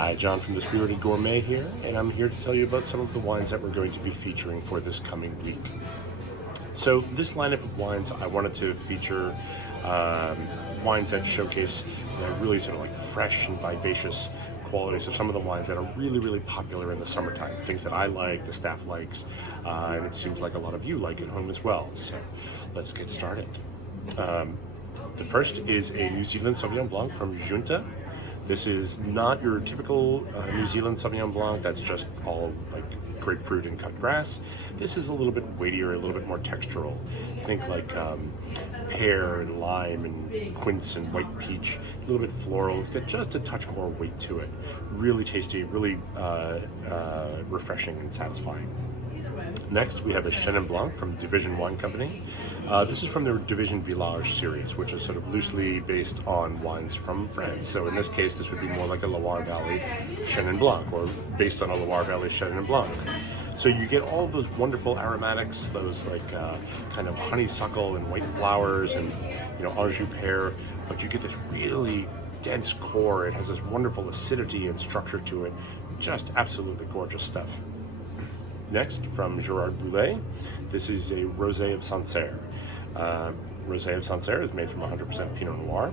Hi, John from The Spirited Gourmet here, and I'm here to tell you about some of the wines that we're going to be featuring for this coming week. So this lineup of wines, I wanted to feature wines that showcase the really sort of like fresh and vivacious qualities of some of the wines that are really popular in the summertime. Things that I like, the staff likes, and it seems like a lot of you like at home as well. So let's get started. The first is a New Zealand Sauvignon Blanc from Junta. This is not your typical New Zealand Sauvignon Blanc that's just all like grapefruit and cut grass. This is a little bit weightier, a little bit more textural. Think like pear and lime and quince and white peach, a little bit floral. It's got just a touch more weight to it. Really tasty, really refreshing and satisfying. Next, we have a Chenin Blanc from Division Wine Company. This is from their Division Village series, which is sort of loosely based on wines from France. So in this case, this would be more like a Loire Valley Chenin Blanc, or based on a Loire Valley Chenin Blanc. So you get all of those wonderful aromatics, those like kind of honeysuckle and white flowers and Anjou pear, but you get this really dense core. It has this wonderful acidity and structure to it. Just absolutely gorgeous stuff. Next, from Gerard Boulet, this is a Rosé of Sancerre. Rosé of Sancerre is made from 100% Pinot Noir,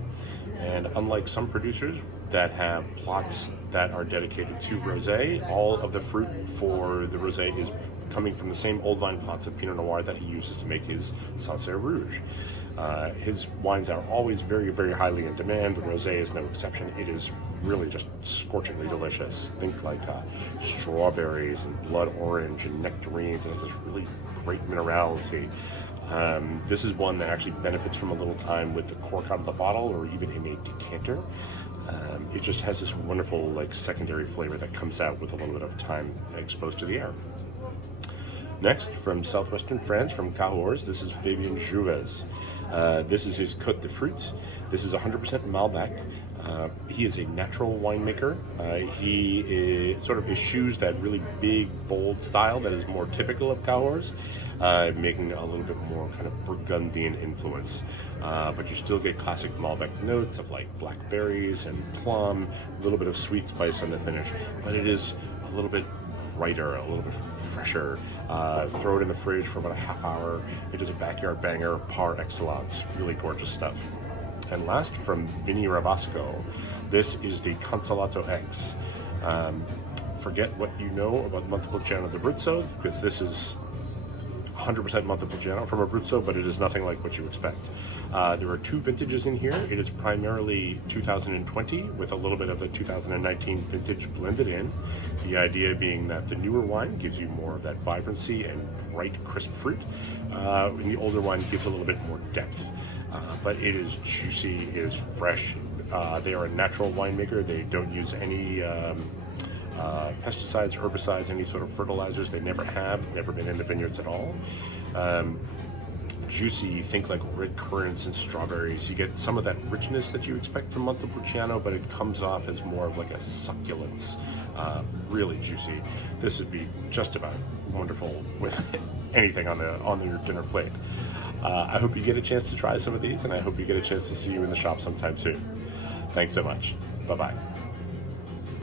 and unlike some producers that have plots that are dedicated to rosé, all of the fruit for the rosé is coming from the same old vine plots of Pinot Noir that he uses to make his Sancerre Rouge. His wines are always very highly in demand. The rosé is no exception. It is really just scorchingly delicious. Think like strawberries and blood orange and nectarines. It has this really great minerality. This is one that actually benefits from a little time with the cork out of the bottle or even in a decanter. It just has this wonderful like secondary flavor that comes out with a little bit of time exposed to the air. Next, from southwestern France, from Cahors, this is Fabien Jouvez. This is his Côte de Fruit. This is 100% Malbec. He is a natural winemaker. He sort of eschews that really big, bold style that is more typical of Cahors, making a little bit more kind of Burgundian influence. But you still get classic Malbec notes of like blackberries and plum, a little bit of sweet spice on the finish, but it is a little bit brighter, a little bit fresher. Throw it in the fridge for about a half hour. It is a backyard banger par excellence. Really gorgeous stuff. And last, from Vini Ravasco, this is the Consolato X. Forget what you know about Montepulciano d'Abruzzo, because this is 100% Montepulciano from Abruzzo, but it is nothing like what you expect. There are two vintages in here. It is primarily 2020 with a little bit of the 2019 vintage blended in. The idea being that the newer wine gives you more of that vibrancy and bright, crisp fruit, and the older wine gives a little bit more depth. But it is juicy, it is fresh. They are a natural winemaker. They don't use any pesticides, herbicides, any sort of fertilizers. They never have, never been in the vineyards at all. Juicy, think like red currants and strawberries. You get some of that richness that you expect from Montepulciano, but it comes off as more of like a succulence. Really juicy. This would be just about wonderful with anything on your dinner plate. I hope you get a chance to try some of these, and I hope you get a chance to see you in the shop sometime soon. Thanks so much. Bye-bye.